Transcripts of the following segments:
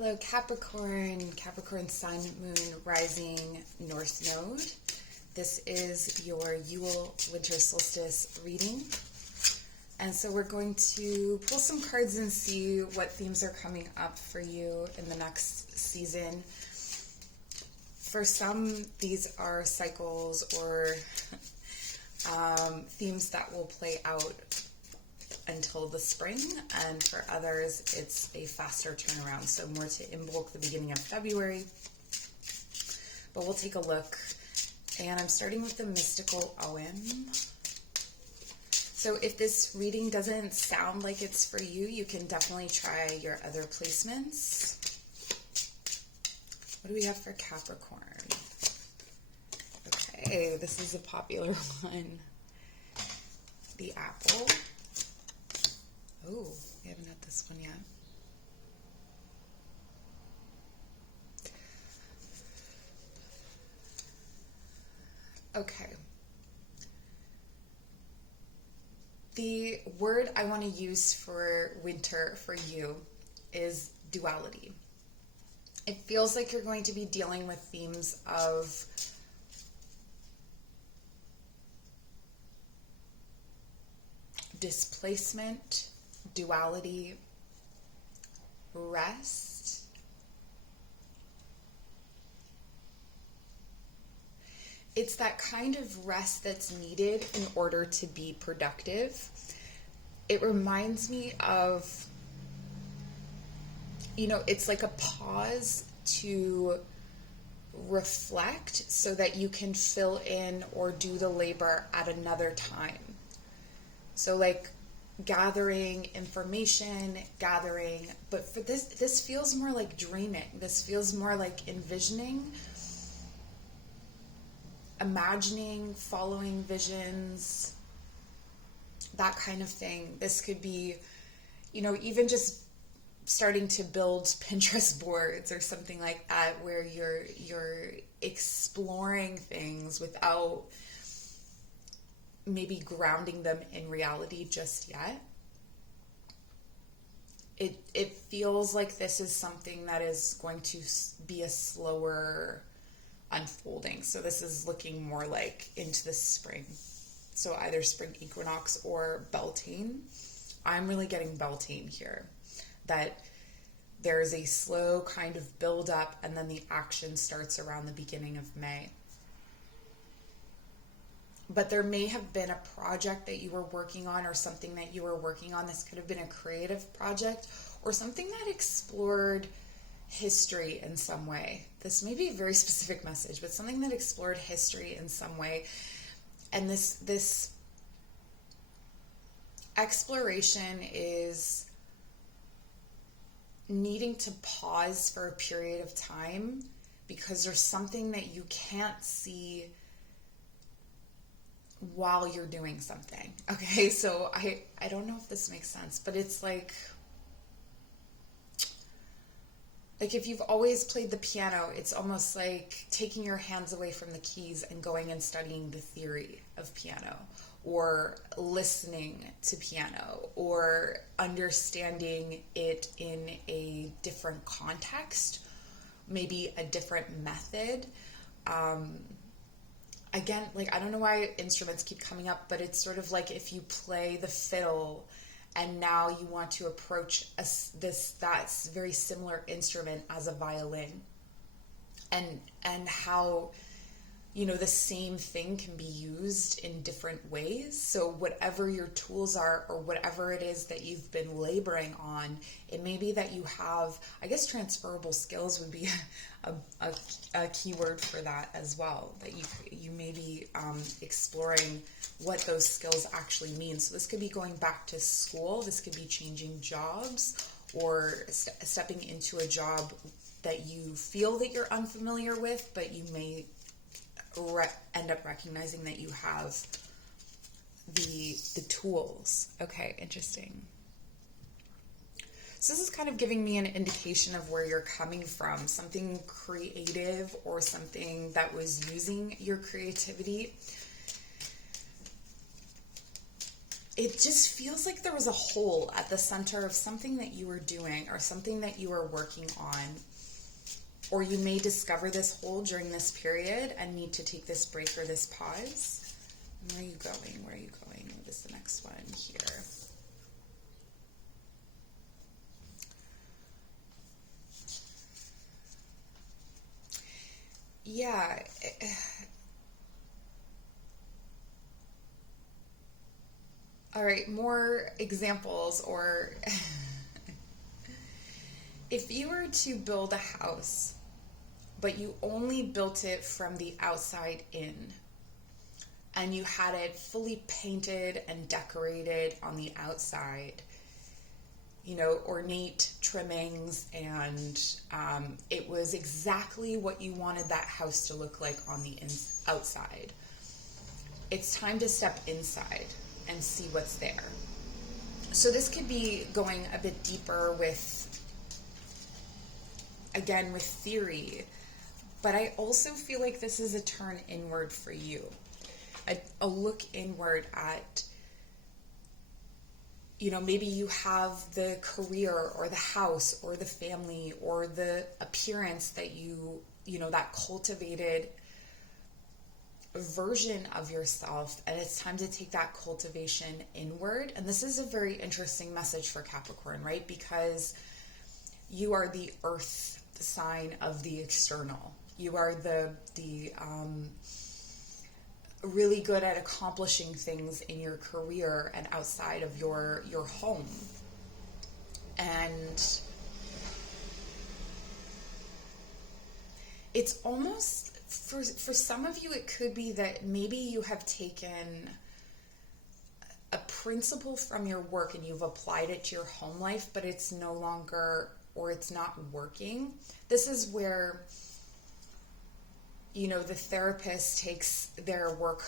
Hello Capricorn, Capricorn Sun, Moon, Rising, North Node. This is your Yule Winter Solstice reading. And so we're going to pull some cards and see what themes are coming up for you in the next season. For some, these are cycles or themes that will play out until the spring, and for others it's a faster turnaround, so more to invoke the beginning of February. But we'll take a look, and I'm starting with the mystical Ogam. So if this reading doesn't sound like it's for you, you can definitely try your other placements. What do we have for Capricorn? Okay, this is a popular one. The apple. Oh, we haven't had this one yet. Okay. The word I want to use for winter for you is duality. It feels like you're going to be dealing with themes of displacement, duality, rest. It's that kind of rest that's needed in order to be productive. It reminds me of, it's like a pause to reflect so that you can fill in or do the labor at another time. So like gathering information, but for this feels more like dreaming. This feels more like envisioning, imagining, following visions, that kind of thing. This could be, even just starting to build Pinterest boards or something like that, where you're exploring things without maybe grounding them in reality just yet. It feels like this is something that is going to be a slower unfolding. So this is looking more like into the spring. So either spring equinox or Beltane. I'm really getting Beltane here. That there's a slow kind of build up and then the action starts around the beginning of May. But there may have been a project that you were working on or something that you were working on. This could have been a creative project or something that explored history in some way. This may be a very specific message, but something that explored history in some way. And this exploration is needing to pause for a period of time because there's something that you can't see while you're doing something. Okay, so I don't know if this makes sense, but it's like if you've always played the piano, it's almost like taking your hands away from the keys and going and studying the theory of piano, or listening to piano, or understanding it in a different context, maybe a different method. Again, I don't know why instruments keep coming up, but it's sort of like if you play the fiddle and now you want to approach that's very similar instrument as a violin, and how the same thing can be used in different ways. So whatever your tools are, or whatever it is that you've been laboring on, it may be that you have, I guess transferable skills would be a key word for that as well, that you may be exploring what those skills actually mean. So this could be going back to school, this could be changing jobs, or stepping into a job that you feel that you're unfamiliar with, but you may end up recognizing that you have the tools. Okay, interesting. So this is kind of giving me an indication of where you're coming from, something creative or something that was using your creativity. it just feels like there was a hole at the center of something that you were doing or something that you were working on. Or you may discover this hole during this period and need to take this break or this pause. Where are you going? Where are you going? What is the next one here? Yeah. All right, more examples. Or if you were to build a house, but you only built it from the outside in, and you had it fully painted and decorated on the outside, you know, ornate trimmings, and it was exactly what you wanted that house to look like on the outside. It's time to step inside and see what's there. So this could be going a bit deeper with, again, with theory, but I also feel like this is a turn inward for you, a look inward at, you know, maybe you have the career or the house or the family or the appearance that you know, that cultivated version of yourself, and it's time to take that cultivation inward. And this is a very interesting message for Capricorn, right? Because you are the earth sign of the external. You are the really good at accomplishing things in your career and outside of your home. And it's almost, for some of you, it could be that maybe you have taken a principle from your work and you've applied it to your home life, but it's no longer, or it's not working. This is where, you know, the therapist takes their work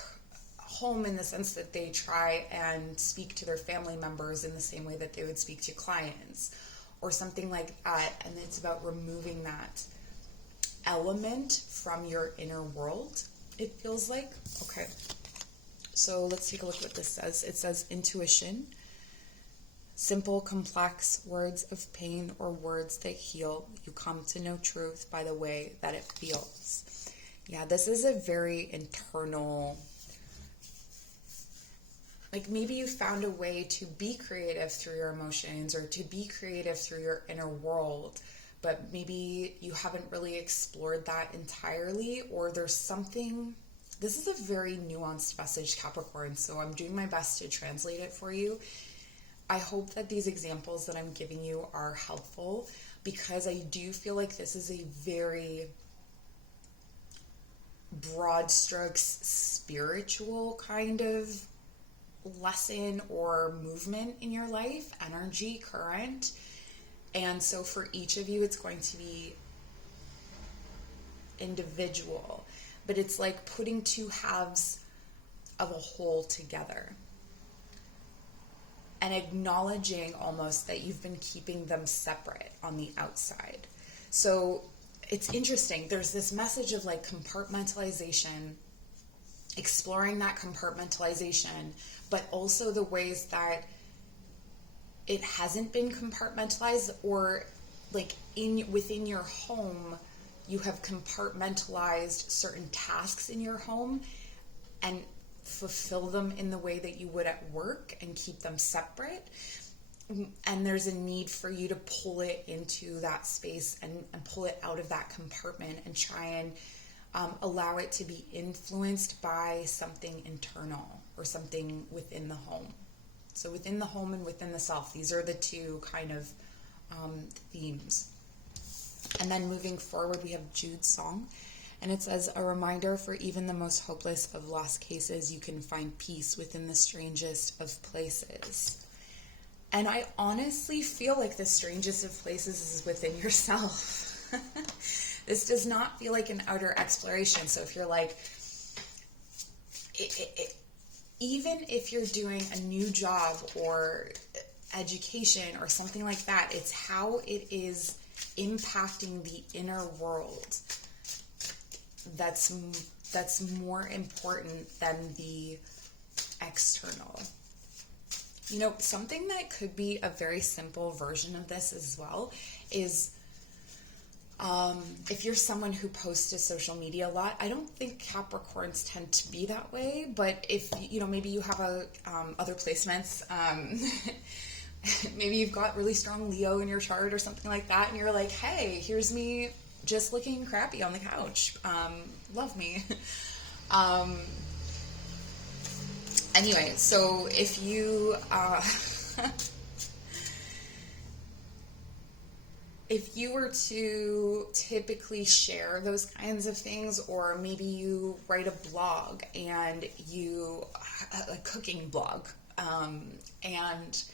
home in the sense that they try and speak to their family members in the same way that they would speak to clients or something like that. And it's about removing that element from your inner world, it feels like. Okay, so let's take a look at what this says. It says intuition, simple, complex words of pain or words that heal. You come to know truth by the way that it feels. Yeah, this is a very internal, like maybe you found a way to be creative through your emotions or to be creative through your inner world, but maybe you haven't really explored that entirely, or there's something. This is a very nuanced message, Capricorn, so I'm doing my best to translate it for you. I hope that these examples that I'm giving you are helpful, because I do feel like this is a very broad strokes spiritual kind of lesson or movement in your life, energy, current. And so for each of you, it's going to be individual, but it's like putting two halves of a whole together and acknowledging almost that you've been keeping them separate on the outside. So it's interesting. There's this message of like compartmentalization, exploring that compartmentalization, but also the ways that it hasn't been compartmentalized, or like within your home, you have compartmentalized certain tasks in your home and fulfill them in the way that you would at work and keep them separate. And there's a need for you to pull it into that space and pull it out of that compartment and try and allow it to be influenced by something internal or something within the home. So within the home and within the self, these are the two kind of themes. And then moving forward, we have Jude's song. And it says, a reminder for even the most hopeless of lost cases, you can find peace within the strangest of places. And I honestly feel like the strangest of places is within yourself. This does not feel like an outer exploration. So if you're like, even if you're doing a new job or education or something like that, it's how it is impacting the inner world that's more important than the external. You know, something that could be a very simple version of this as well is if you're someone who posts to social media a lot. I don't think Capricorns tend to be that way, but if, you know, maybe you have other placements, maybe you've got really strong Leo in your chart or something like that, and you're like, hey, here's me just looking crappy on the couch. Love me. Anyway, so if you, if you were to typically share those kinds of things, or maybe you write a blog and a cooking blog, and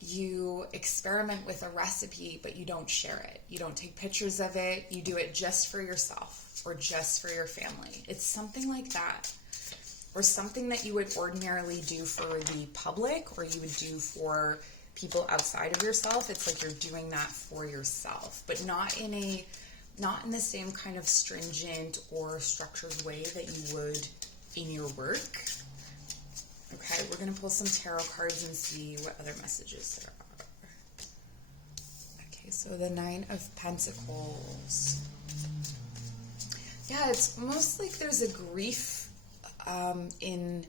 you experiment with a recipe, but you don't share it. You don't take pictures of it. You do it just for yourself or just for your family. It's something like that. Or something that you would ordinarily do for the public, or you would do for people outside of yourself. It's like you're doing that for yourself, but not in the same kind of stringent or structured way that you would in your work. Okay, we're going to pull some tarot cards and see what other messages there are. Okay, so the Nine of Pentacles. Yeah, it's almost like there's a grief in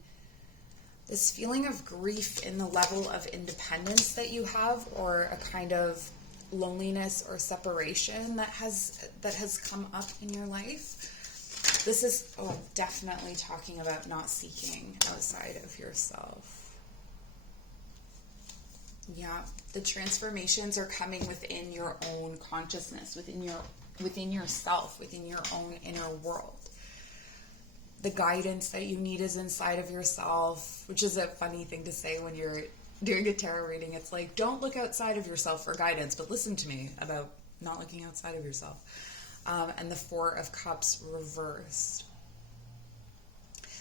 this feeling of grief in the level of independence that you have, or a kind of loneliness or separation that has come up in your life. This is definitely talking about not seeking outside of yourself. Yeah, the transformations are coming within your own consciousness, within yourself, within your own inner world. The guidance that you need is inside of yourself, which is a funny thing to say when you're doing a tarot reading. It's like, don't look outside of yourself for guidance, but listen to me about not looking outside of yourself. And the Four of Cups reversed.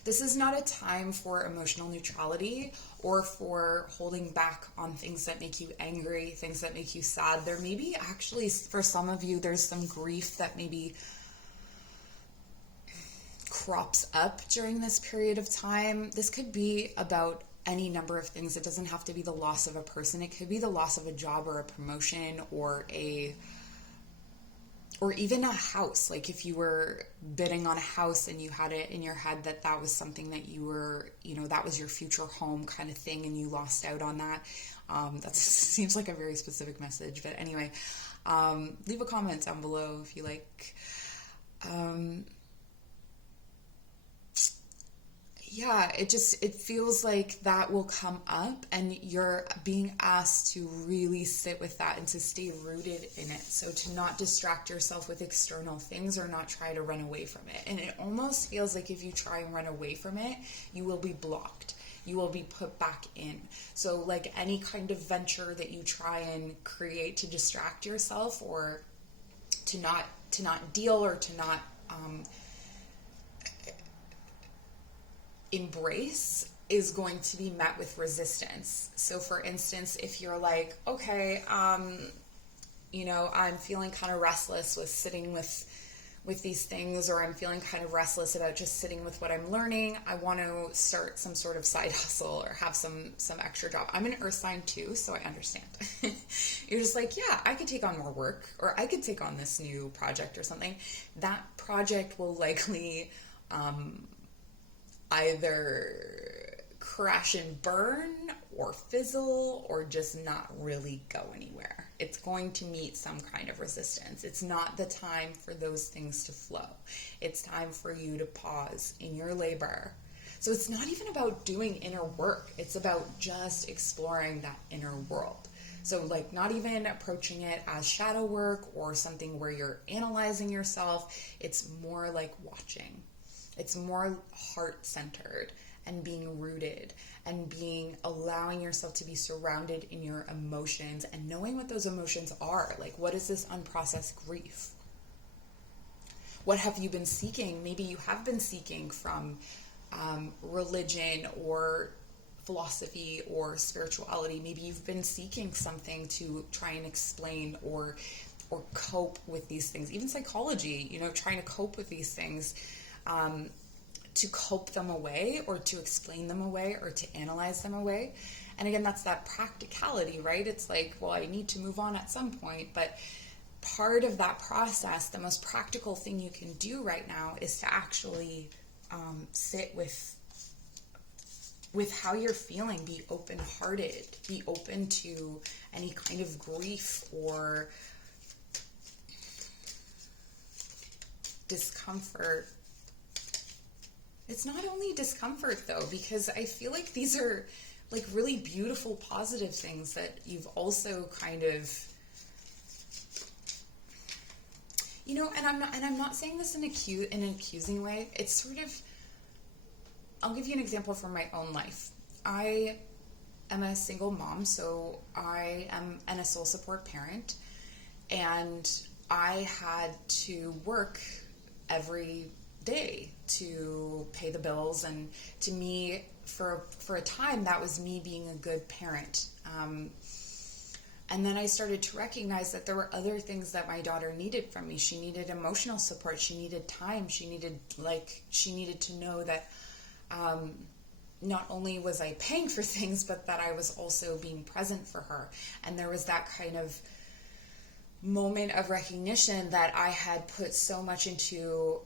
This is not a time for emotional neutrality or for holding back on things that make you angry, things that make you sad. There may be actually, for some of you, there's some grief that maybe crops up during this period of time. This could be about any number of things. It doesn't have to be the loss of a person. It could be the loss of a job or a promotion or even a house. Like if you were bidding on a house and you had it in your head that was something that you were, that was your future home kind of thing, and you lost out on that. That seems like a very specific message, but anyway, leave a comment down below if you like. Yeah, it feels like that will come up, and you're being asked to really sit with that and to stay rooted in it. So to not distract yourself with external things or not try to run away from it. And it almost feels like if you try and run away from it, you will be blocked. You will be put back in. So like any kind of venture that you try and create to distract yourself, or to not deal, or to not embrace, is going to be met with resistance. So for instance, if you're like, okay, I'm feeling kind of restless with sitting with these things, or I'm feeling kind of restless about just sitting with what I'm learning. I want to start some sort of side hustle or have some extra job. I'm an earth sign too, so I understand. You're just like, yeah, I could take on more work, or I could take on this new project or something. That project will likely either crash and burn, or fizzle, or just not really go anywhere. It's going to meet some kind of resistance. It's not the time for those things to flow. It's time for you to pause in your labor. So it's not even about doing inner work. It's about just exploring that inner world. So like not even approaching it as shadow work or something where you're analyzing yourself. It's more like watching. It's more heart-centered and being rooted and allowing yourself to be surrounded in your emotions and knowing what those emotions are. Like, what is this unprocessed grief? What have you been seeking? Maybe you have been seeking from religion or philosophy or spirituality. Maybe you've been seeking something to try and explain or cope with these things. Even psychology, trying to cope with these things. To cope them away, or to explain them away, or to analyze them away. And again, that's that practicality, right? It's like, well, I need to move on at some point, but part of that process, the most practical thing you can do right now is to actually sit with how you're feeling. Be open-hearted, be open to any kind of grief or discomfort. It's not only discomfort though, because I feel like these are like really beautiful, positive things that you've also kind of, you know, and I'm not saying this in an accusing way. It's sort of, I'll give you an example from my own life. I am a single mom, so I am a sole support parent, and I had to work every day to pay the bills, and to me, for a time, that was me being a good parent. And then I started to recognize that there were other things that my daughter needed from me. She needed emotional support. She needed time. She needed to know that not only was I paying for things, but that I was also being present for her. And there was that kind of moment of recognition that I had put so much into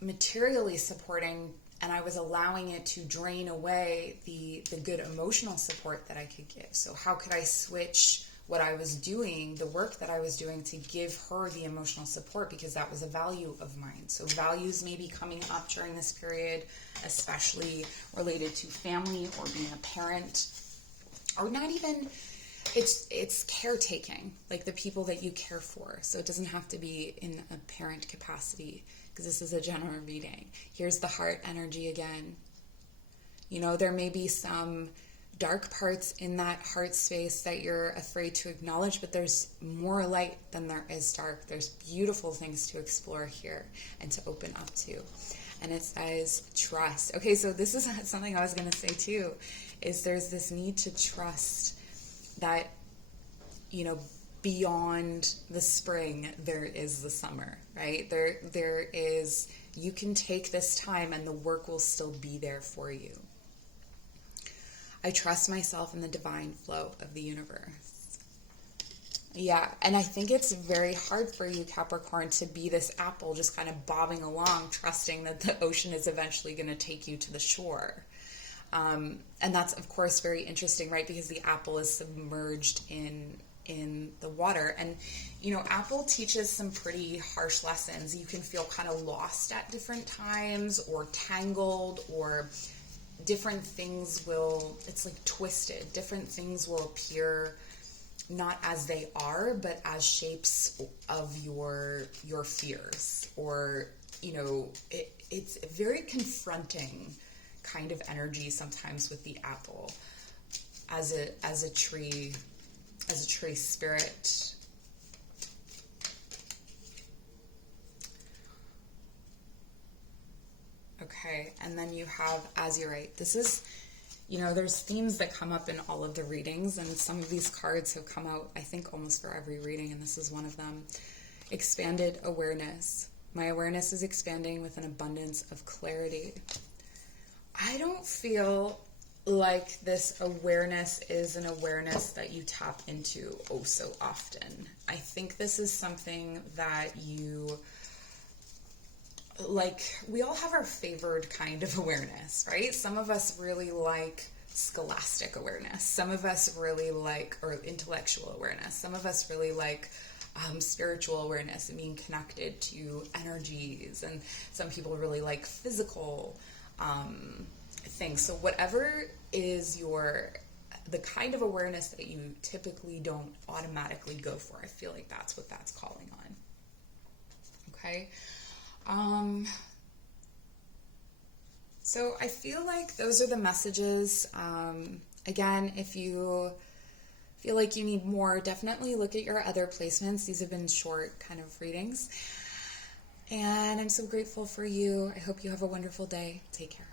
materially supporting, and I was allowing it to drain away the good emotional support that I could give. So how could I switch what I was doing, the work that I was doing, to give her the emotional support, because that was a value of mine. So values may be coming up during this period, especially related to family or being a parent, or not even, it's caretaking, like the people that you care for. So it doesn't have to be in a parent capacity, because this is a general reading. Here's the heart energy again. You know, there may be some dark parts in that heart space that you're afraid to acknowledge, but there's more light than there is dark. There's beautiful things to explore here and to open up to. And it says trust. Okay, so this is something I was going to say too, is there's this need to trust that, you know, beyond the spring, there is the summer, right? There is, you can take this time and the work will still be there for you. I trust myself in the divine flow of the universe. Yeah, and I think it's very hard for you, Capricorn, to be this apple just kind of bobbing along, trusting that the ocean is eventually going to take you to the shore. And that's, of course, very interesting, right? Because the apple is submerged in the water. And, you know, apple teaches some pretty harsh lessons. You can feel kind of lost at different times, or tangled, or different things it's like twisted. Different things will appear not as they are, but as shapes of your fears, or, you know, it's very confronting kind of energy sometimes with the apple as a tree spirit. Okay, and then you have Azurite. This is, you know, there's themes that come up in all of the readings, and some of these cards have come out, I think, almost for every reading, and this is one of them. Expanded awareness. My awareness is expanding with an abundance of clarity. I don't feel like this awareness is an awareness that you tap into oh so often. I think this is something that you, like, we all have our favored kind of awareness, right? Some of us really like scholastic awareness. Some of us really like, or intellectual awareness. Some of us really like spiritual awareness and being connected to energies. And some people really like physical things. So whatever is the kind of awareness that you typically don't automatically go for, I feel like that's what that's calling on. Okay. So I feel like those are the messages. Again, if you feel like you need more, definitely look at your other placements. These have been short kind of readings. And I'm so grateful for you. I hope you have a wonderful day. Take care.